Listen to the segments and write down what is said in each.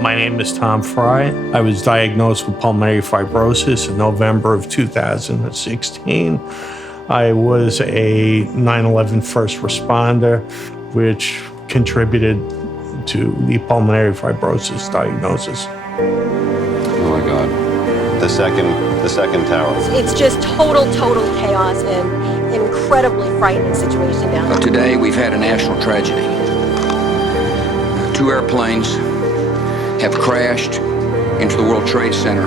My name is Tom Frey. I was diagnosed with pulmonary fibrosis in November of 2016. I was a 9/11 first responder, which contributed to the pulmonary fibrosis diagnosis. Oh my God. The second tower. It's just total chaos and incredibly frightening situation down there. Today we've had a national tragedy. 2 airplanes have crashed into the World Trade Center.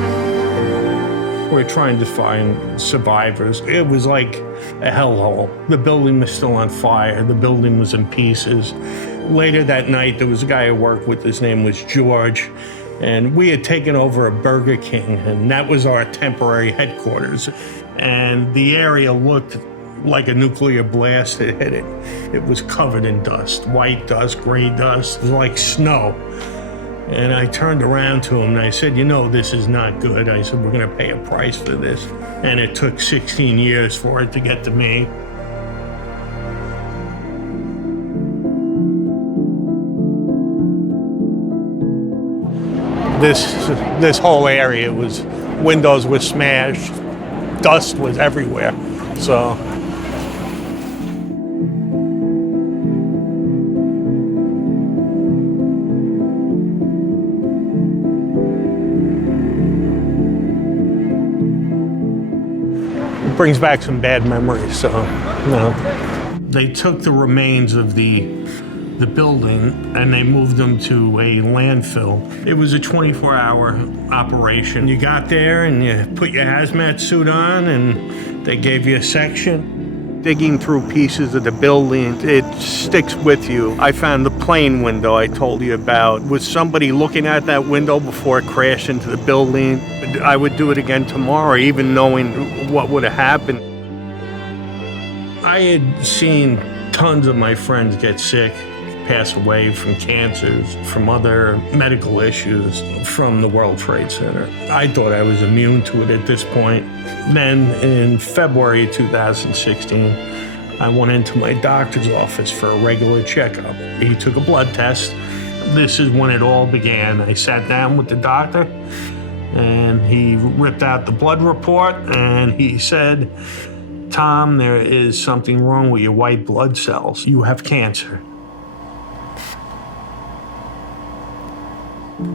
We're trying to find survivors. It was like a hellhole. The building was still on fire. The building was in pieces. Later that night, there was a guy I worked with. His name was George. And we had taken over a Burger King, and that was our temporary headquarters. And the area looked like a nuclear blast had hit it. It was covered in dust, white dust, gray dust. It was like snow. And I turned around to him and I said, you know, this is not good. I said, we're gonna pay a price for this. And it took 16 years for it to get to me. This whole area windows were smashed, dust was everywhere, so. It brings back some bad memories, so, you know. They took the remains of the building and they moved them to a landfill. It was a 24-hour operation. You got there and you put your hazmat suit on and they gave you a section. Digging through pieces of the building, it sticks with you. I found the plane window I told you about. Was somebody looking at that window before it crashed into the building? I would do it again tomorrow, even knowing what would have happened. I had seen tons of my friends get sick, pass away from cancers, from other medical issues, from the World Trade Center. I thought I was immune to it at this point. Then in February 2016, I went into my doctor's office for a regular checkup. He took a blood test. This is when it all began. I sat down with the doctor and he ripped out the blood report and he said, Tom, there is something wrong with your white blood cells. You have cancer.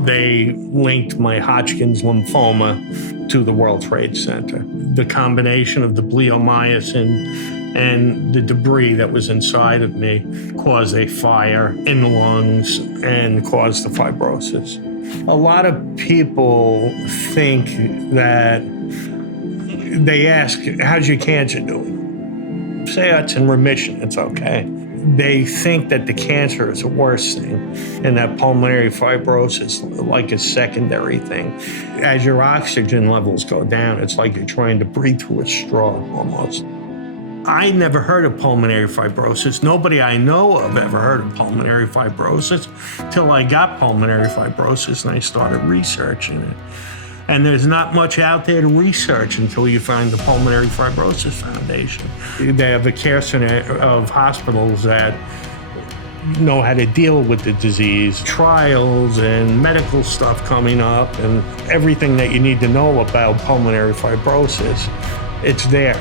They linked my Hodgkin's lymphoma to the World Trade Center. The combination of the bleomycin and the debris that was inside of me caused a fire in the lungs and caused the fibrosis. A lot of people think that they ask, how's your cancer doing? Say it's in remission, it's okay. They think that the cancer is a worse thing and that pulmonary fibrosis like a secondary thing. As your oxygen levels go down, it's like you're trying to breathe through a straw almost. I never heard of pulmonary fibrosis. Nobody I know of ever heard of pulmonary fibrosis till I got pulmonary fibrosis and I started researching it. And there's not much out there to research until you find the Pulmonary Fibrosis Foundation. They have a care center of hospitals that know how to deal with the disease, trials and medical stuff coming up, and everything that you need to know about pulmonary fibrosis, it's there.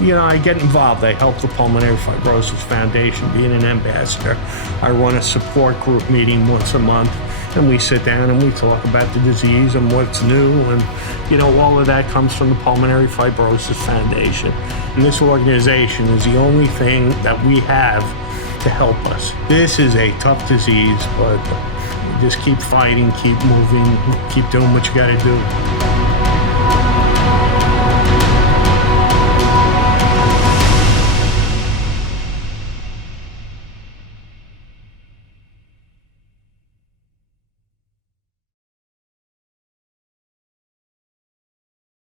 You know, I get involved. I help the Pulmonary Fibrosis Foundation, being an ambassador. I run a support group meeting once a month, and we sit down and we talk about the disease and what's new, and you know, all of that comes from the Pulmonary Fibrosis Foundation. And this organization is the only thing that we have to help us. This is a tough disease, but just keep fighting, keep moving, keep doing what you gotta do.